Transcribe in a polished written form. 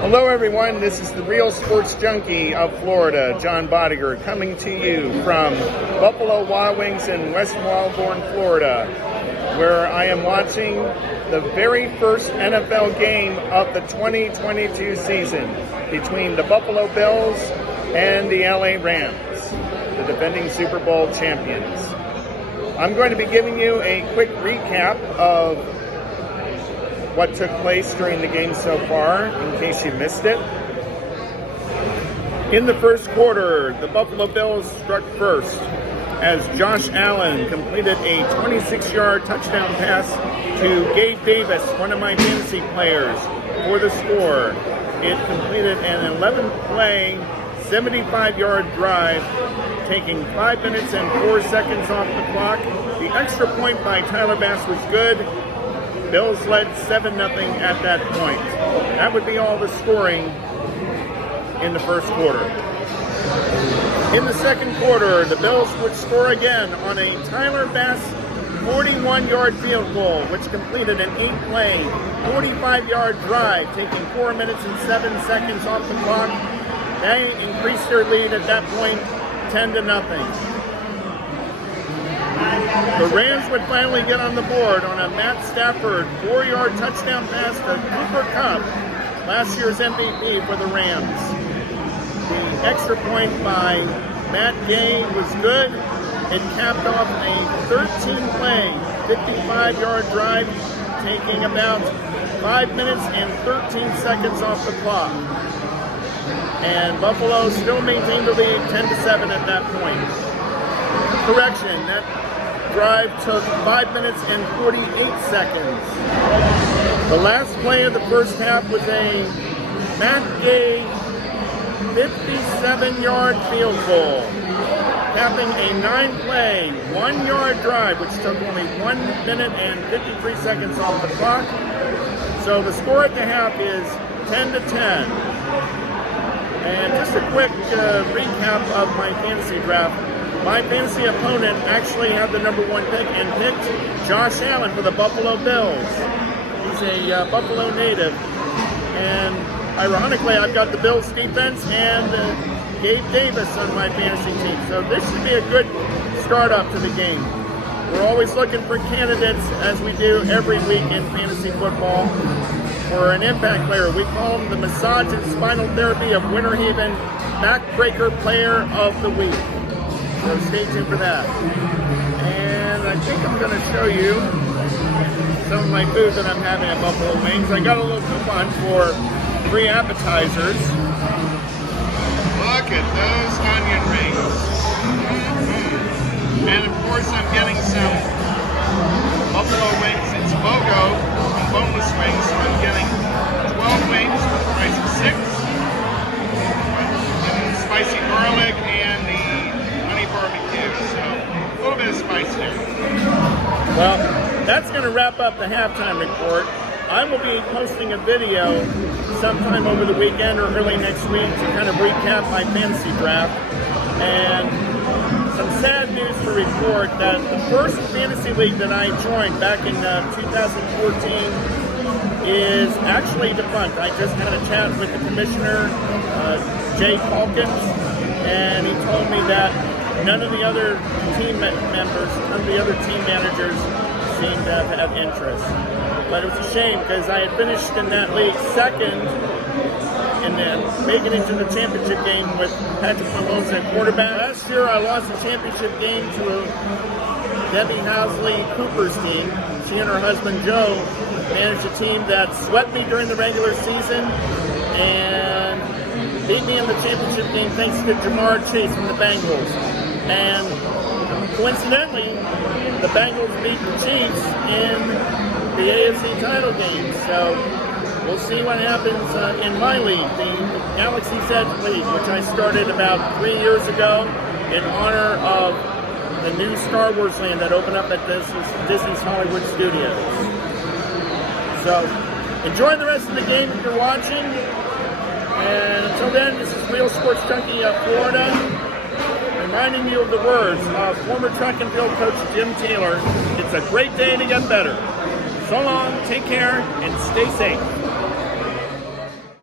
Hello everyone, this is the Real Sports Junkie of Florida, John Bodiger, coming to you from Buffalo Wild Wings in West Melbourne, Florida, where I am watching the very first NFL game of the 2022 season between the Buffalo Bills and the LA Rams, the defending Super Bowl champions. I'm going to be giving you a quick recap of what took place during the game so far, in case you missed it. In the first quarter, the Buffalo Bills struck first as Josh Allen completed a 26-yard touchdown pass to Gabe Davis, one of my fantasy players, for the score. It completed an 11-play, 75-yard drive, taking 5 minutes and 4 seconds off the clock. The extra point by Tyler Bass was good. Bills led 7-0 at that point. That would be all the scoring in the first quarter. In the second quarter, the Bills would score again on a Tyler Bass 41-yard field goal, which completed an 8-play, 45-yard drive, taking 4 minutes and 7 seconds off the clock. They increased their lead at that point 10-0. The Rams would finally get on the board on a Matt Stafford 4-yard touchdown pass to Cooper Kupp, last year's MVP for the Rams. The extra point by Matt Gay was good. It capped off a 13-play, 55-yard drive, taking about 5 minutes and 13 seconds off the clock. And Buffalo still maintained the lead 10-7 at that point. Correction, that drive took 5 minutes and 48 seconds. The last play of the first half was a Matt Gay 57-yard field goal, capping a 9-play, 1-yard drive, which took only 1 minute and 53 seconds off the clock. So the score at the half is 10-10. And just a quick recap of my fantasy draft. My fantasy opponent actually had the number 1 pick and picked Josh Allen for the Buffalo Bills. He's a Buffalo native. And ironically, I've got the Bills defense and Gabe Davis on my fantasy team. So this should be a good start up to the game. We're always looking for candidates, as we do every week in fantasy football, for an impact player. We call him the Massage and Spinal Therapy of Winter Haven Backbreaker Player of the Week. So stay tuned for that. And I think I'm going to show you some of my food that I'm having at Buffalo Wings. I got a little coupon for free appetizers. Look at those onion rings. And of course I'm getting some Buffalo Wings. It's BOGO, boneless wings, so I'm getting 12 wings for the price of 6. And spicy garlic and the barbecue, so a little bit of spice there. Well, that's going to wrap up the halftime report. I will be posting a video sometime over the weekend or early next week to kind of recap my fantasy draft. And some sad news to report that the first fantasy league that I joined back in 2014 is actually defunct. I just had a chat with the commissioner, Jay Calkins, and he told me that none of the other team members, none of the other team managers seemed to have interest. But it was a shame because I had finished in that league second and then making it to the championship game with Patrick Mahomes at quarterback. Last year I lost the championship game to Debbie Housley Cooper's team. She and her husband Joe managed a team that swept me during the regular season and beat me in the championship game thanks to Jamar Chase from the Bengals. And coincidentally, the Bengals beat the Chiefs in the AFC title game. So we'll see what happens in my league, the Galaxy's Edge League, which I started about 3 years ago in honor of the new Star Wars land that opened up at Disney's Hollywood Studios. So enjoy the rest of the game if you're watching. And until then, this is Real Sports Junkie of Florida, reminding you of the words of former track and field coach Jim Taylor. It's a great day to get better. So long, take care, and stay safe.